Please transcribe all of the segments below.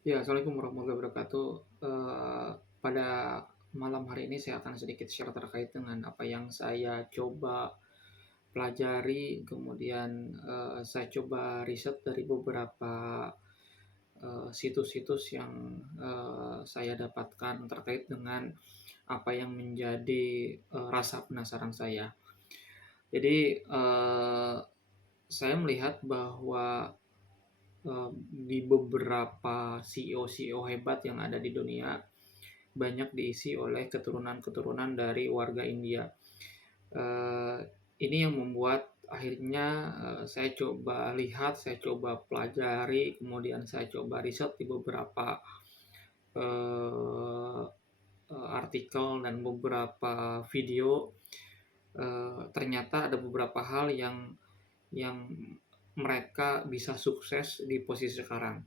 Ya, Assalamualaikum warahmatullahi wabarakatuh. Pada malam hari ini saya akan sedikit share terkait dengan apa yang saya coba pelajari, kemudian saya coba riset dari beberapa situs-situs yang saya dapatkan terkait dengan apa yang menjadi rasa penasaran saya. Jadi, saya melihat bahwa di beberapa CEO-CEO hebat yang ada di dunia banyak diisi oleh keturunan-keturunan dari warga India. Eh, ini yang membuat akhirnya saya coba lihat, saya coba pelajari, kemudian saya coba riset di beberapa eh, artikel dan beberapa video. Ternyata ada beberapa hal yang mereka bisa sukses di posisi sekarang.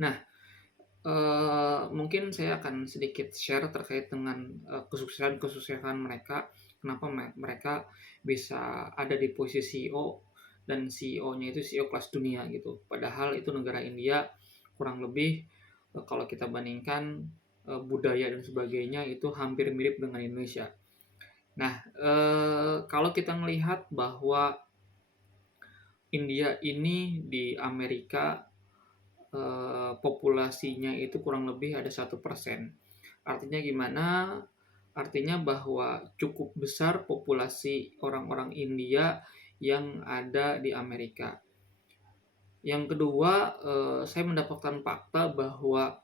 Nah, mungkin saya akan sedikit share terkait dengan kesuksesan-kesuksesan mereka, kenapa mereka bisa ada di posisi CEO dan CEO-nya itu CEO kelas dunia gitu. Padahal itu negara India kurang lebih kalau kita bandingkan budaya dan sebagainya itu hampir mirip dengan Indonesia. Nah, kalau kita melihat bahwa India ini di Amerika populasinya itu kurang lebih ada 1%. Artinya gimana? Artinya bahwa cukup besar populasi orang-orang India yang ada di Amerika. Yang kedua, saya mendapatkan fakta bahwa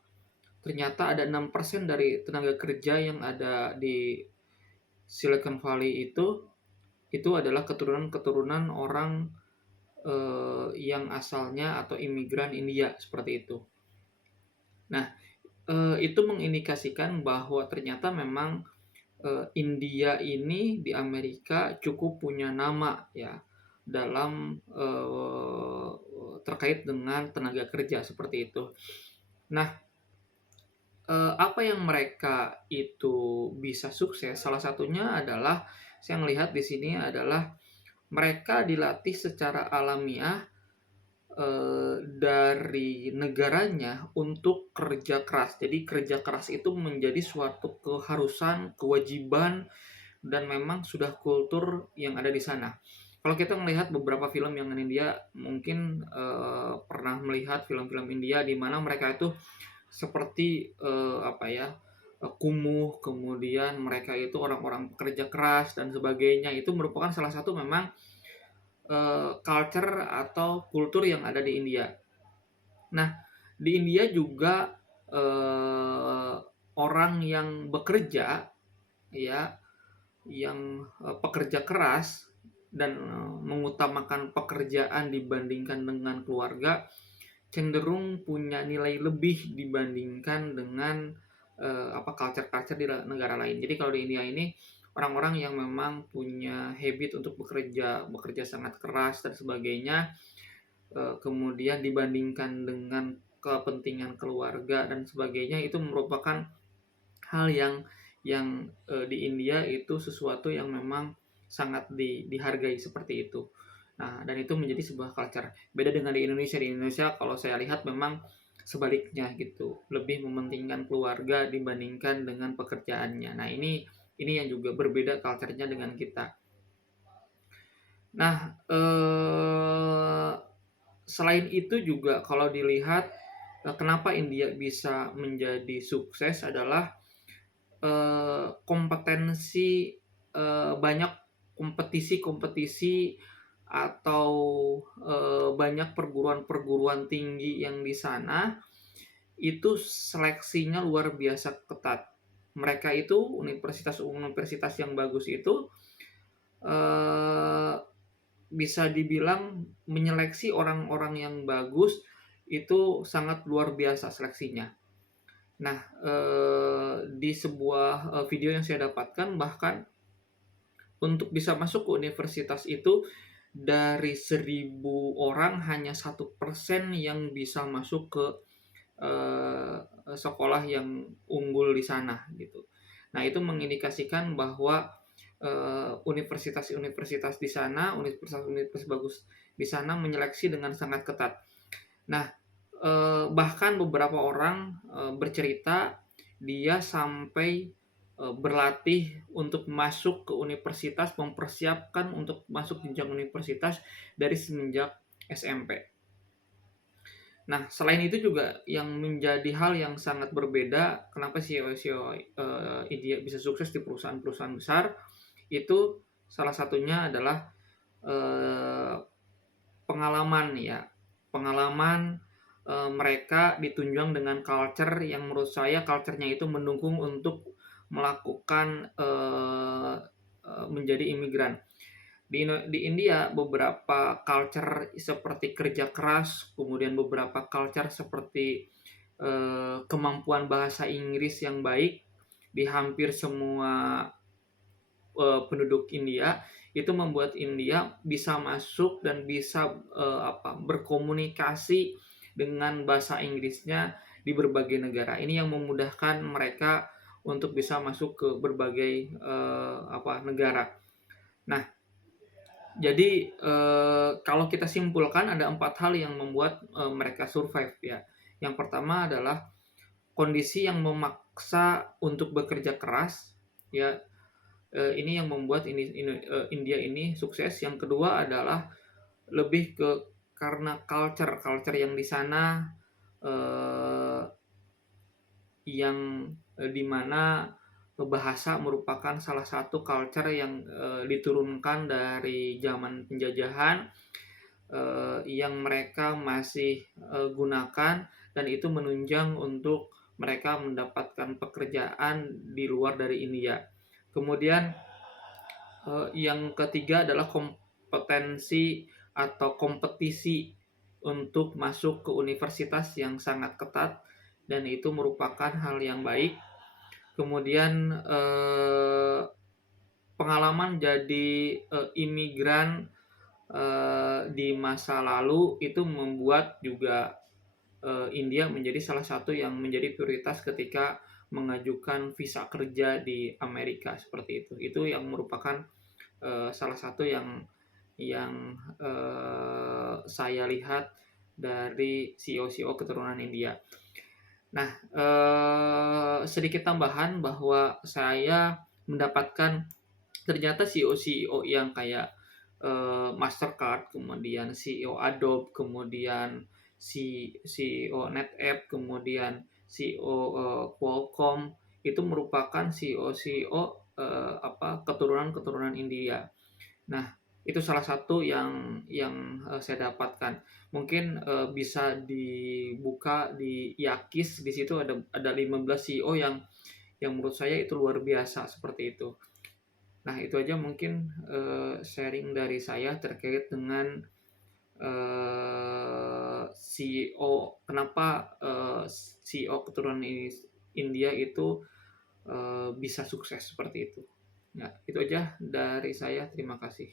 ternyata ada 6% dari tenaga kerja yang ada di Silicon Valley itu adalah keturunan-keturunan orang yang asalnya atau imigran India seperti itu. Nah, itu mengindikasikan bahwa ternyata memang India ini di Amerika cukup punya nama ya dalam terkait dengan tenaga kerja seperti itu. Nah, apa yang mereka itu bisa sukses? Salah satunya adalah saya melihat di sini adalah mereka dilatih secara alamiah dari negaranya untuk kerja keras. Jadi kerja keras itu menjadi suatu keharusan, kewajiban, dan memang sudah kultur yang ada di sana. Kalau kita melihat beberapa film yang in India, mungkin pernah melihat film-film India di mana mereka itu seperti apa ya, kumuh, kemudian mereka itu orang-orang pekerja keras dan sebagainya. Itu merupakan salah satu memang culture atau kultur yang ada di India. Nah, di India juga eh, orang yang bekerja ya, yang pekerja keras dan mengutamakan pekerjaan dibandingkan dengan keluarga cenderung punya nilai lebih dibandingkan dengan apa culture-culture di negara lain. Jadi kalau di India ini orang-orang yang memang punya habit untuk bekerja, bekerja sangat keras dan sebagainya, kemudian dibandingkan dengan kepentingan keluarga dan sebagainya itu merupakan hal yang di India itu sesuatu yang memang sangat dihargai seperti itu. Nah, dan itu menjadi sebuah culture. Beda dengan di Indonesia. Di Indonesia kalau saya lihat memang sebaliknya gitu, lebih mementingkan keluarga dibandingkan dengan pekerjaannya. Nah, ini yang juga berbeda culture-nya dengan kita. Nah, selain itu juga kalau dilihat kenapa India bisa menjadi sukses adalah kompetensi, banyak kompetisi-kompetisi atau banyak perguruan-perguruan tinggi yang di sana itu seleksinya luar biasa ketat. Mereka itu universitas-universitas yang bagus itu eh, bisa dibilang menyeleksi orang-orang yang bagus itu sangat luar biasa seleksinya. Nah, di sebuah video yang saya dapatkan bahkan untuk bisa masuk ke universitas itu dari 1.000 orang hanya 1% yang bisa masuk ke sekolah yang unggul di sana gitu. Nah, itu mengindikasikan bahwa universitas-universitas di sana, universitas-universitas bagus di sana menyeleksi dengan sangat ketat. Nah, bahkan beberapa orang, bercerita dia sampai, berlatih untuk masuk ke universitas, mempersiapkan untuk masuk jenjang universitas dari semenjak SMP. Nah, selain itu juga yang menjadi hal yang sangat berbeda, kenapa CEO-CEO, India bisa sukses di perusahaan-perusahaan besar, itu salah satunya adalah, eee, pengalaman ya. Pengalaman, mereka ditunjang dengan culture yang menurut saya culture-nya itu mendukung untuk melakukan, menjadi imigran. Di India beberapa culture seperti kerja keras, kemudian beberapa culture seperti, kemampuan bahasa Inggris yang baik di hampir semua, penduduk India, itu membuat India bisa masuk dan bisa, berkomunikasi dengan bahasa Inggrisnya di berbagai negara. Ini yang memudahkan mereka untuk bisa masuk ke berbagai, negara. Nah, jadi, kalau kita simpulkan ada 4 hal yang membuat, mereka survive ya. Yang pertama adalah kondisi yang memaksa untuk bekerja keras, ya, ini yang membuat India ini sukses. Yang kedua adalah lebih ke karena culture yang di sana, eee, yang, di mana bahasa merupakan salah satu culture yang, diturunkan dari zaman penjajahan, yang mereka masih, gunakan dan itu menunjang untuk mereka mendapatkan pekerjaan di luar dari India. Kemudian, yang ketiga adalah kompetensi atau kompetisi untuk masuk ke universitas yang sangat ketat dan itu merupakan hal yang baik. Kemudian, pengalaman jadi, imigran, di masa lalu itu membuat juga, India menjadi salah satu yang menjadi prioritas ketika mengajukan visa kerja di Amerika, seperti itu. Itu yang merupakan, salah satu yang saya lihat dari CEO-CEO keturunan India. Nah, sedikit tambahan bahwa saya mendapatkan ternyata CEO-CEO yang kayak, Mastercard, kemudian CEO Adobe, kemudian CEO NetApp, kemudian CEO, Qualcomm, itu merupakan CEO-CEO, keturunan-keturunan India. Nah, itu salah satu yang saya dapatkan. Mungkin, bisa dibuka di Yakis, di situ ada 15 CEO yang menurut saya itu luar biasa, seperti itu. Nah, itu aja mungkin, sharing dari saya terkait dengan, CEO, kenapa, CEO keturunan India itu, bisa sukses seperti itu. Ya, itu aja dari saya, terima kasih.